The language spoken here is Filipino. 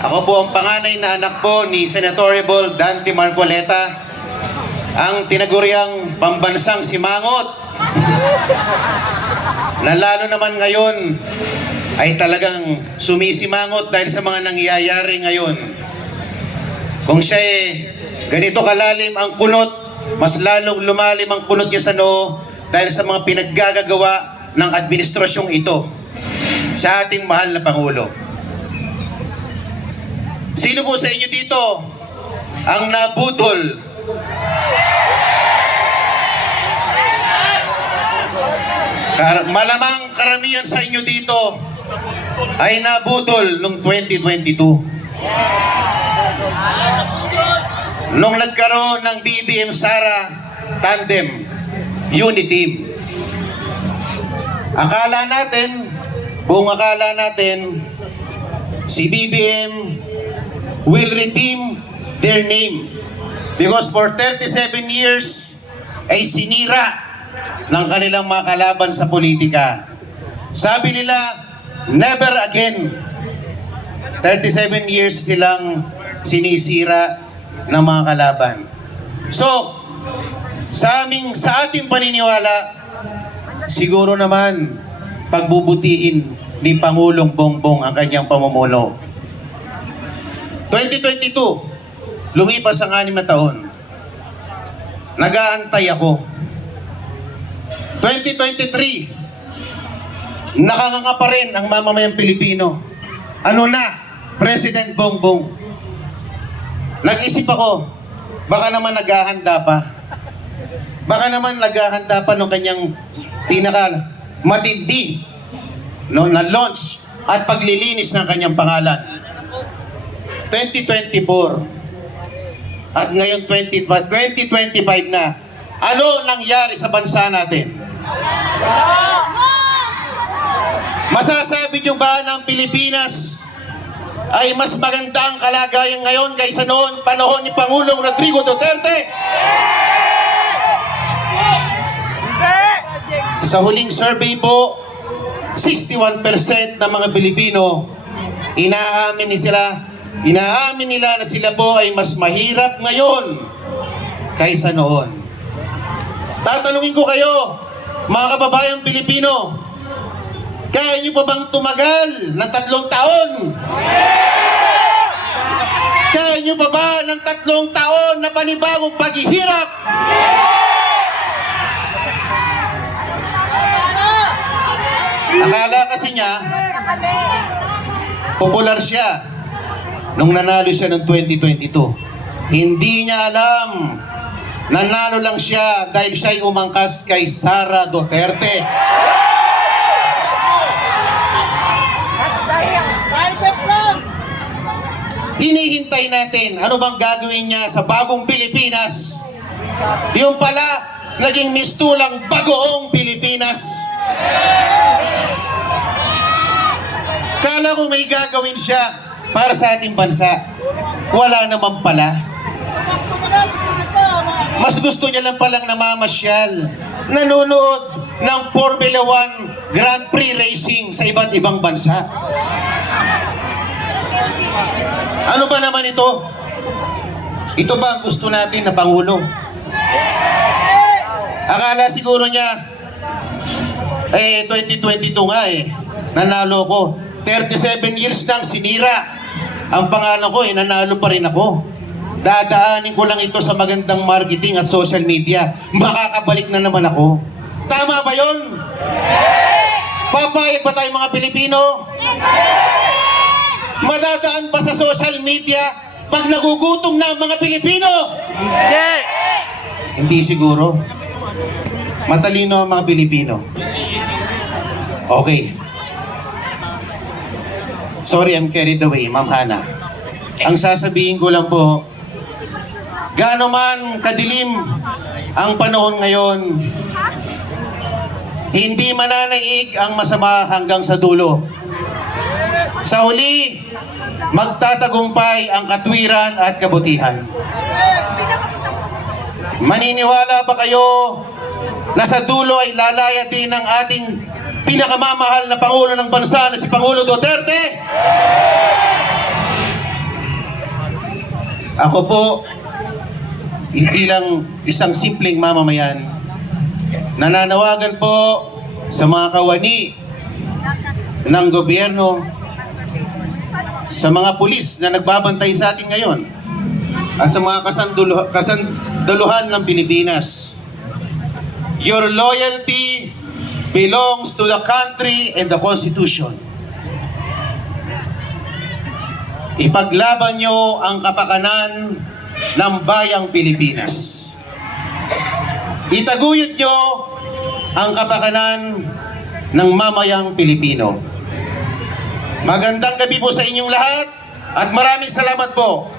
Ako po ang panganay na anak po ni Senatorable Dante Marcoleta, ang tinaguriang pambansang simangot. na lalo naman ngayon ay talagang sumisimangot dahil sa mga nangyayari ngayon. Kung siya eh, ganito kalalim ang kunot, mas lalong lumalim ang kunot niya sa noo dahil sa mga pinaggagagawa ng administrasyong ito sa ating mahal na Pangulo. Sino po sa inyo dito ang nabutol? Kar- malamang karamihan sa inyo dito ay nabutol noong 2022. Nung nagkaroon ng BBM Sara Tandem Unity. Akala natin, buong akala natin, si BBM will redeem their name. Because for 37 years ay sinira ng kanilang mga kalaban sa politika. Sabi nila, never again. 37 years silang sinisira ng mga kalaban. So, sa aming sa ating paniniwala, siguro naman pagbubutihin ni Pangulong Bongbong ang kanyang pamumuno. 2022, lumipas ang anim na taon. Nag-aantay ako. 2023, nakanganga pa rin ang mamamayang Pilipino. Ano na, President Bongbong? Nag-isip ako, baka naman naghahanda pa. Baka naman naghahanda pa ng kanyang pinaka matindi no, na launch at paglilinis ng kanyang pangalan. 2024 at ngayon 20, 2025 na. Ano nangyari sa bansa natin? Masasabi nyo ba ng Pilipinas ay mas maganda ang kalagayan ngayon kaysa noon panahon ni Pangulong Rodrigo Duterte? Sa huling survey po, 61% ng mga Pilipino inaamin ni sila, inaamin nila na sila po ay mas mahirap ngayon kaysa noon. Tatanungin ko kayo, mga kababayang Pilipino, kaya niyo pa bang tumagal ng tatlong taon? Kaya niyo pa ba ng tatlong taon na panibagong paghihirap? Akala kasi niya, popular siya nung nanalo siya ng 2022. Hindi niya alam, nanalo lang siya dahil siya'y umangkas kay Sara Duterte. Hinihintay natin ano bang gagawin niya sa bagong Pilipinas. Yung pala, naging mistulang bagoong Pilipinas. Kala ko may gagawin siya para sa ating bansa. Wala naman pala. Mas gusto niya lang palang namamasyal. Nanonood ng Formula 1 Grand Prix Racing sa iba't ibang bansa. Ano ba naman ito? Ito ba ang gusto natin na Pangulo? Akala siguro niya, eh, 2022 nga eh, nanalo ko. 37 years nang sinira. Ang pangalan ko eh, nanalo pa rin ako. Dadaanin ko lang ito sa magandang marketing at social media. Makakabalik na naman ako. Tama ba yon? Papayag ba tayo mga Pilipino? Madadaan pa sa social media pag nagugutom na ang mga Pilipino? Hindi! Hindi siguro. Matalino ang mga Pilipino. Okay. Sorry, I'm carried away, Ma'am Hana. Ang sasabihin ko lang po, gaano man kadilim ang panahon ngayon, hindi mananaig ang masama hanggang sa dulo. Sa huli, magtatagumpay ang katwiran at kabutihan. Maniniwala ba kayo na sa dulo ay lalaya din ng ating pinakamamahal na Pangulo ng bansa na si Pangulo Duterte? Ako po, bilang isang simpleng mamamayan, nananawagan po sa mga kawani ng gobyerno, sa mga pulis na nagbabantay sa atin ngayon, at sa mga kasandaluhan ng Pilipinas. Your loyalty belongs to the country and the Constitution. Ipaglaban nyo ang kapakanan ng bayang Pilipinas. Itaguyod nyo ang kapakanan ng mamayang Pilipino. Magandang gabi po sa inyong lahat at maraming salamat po.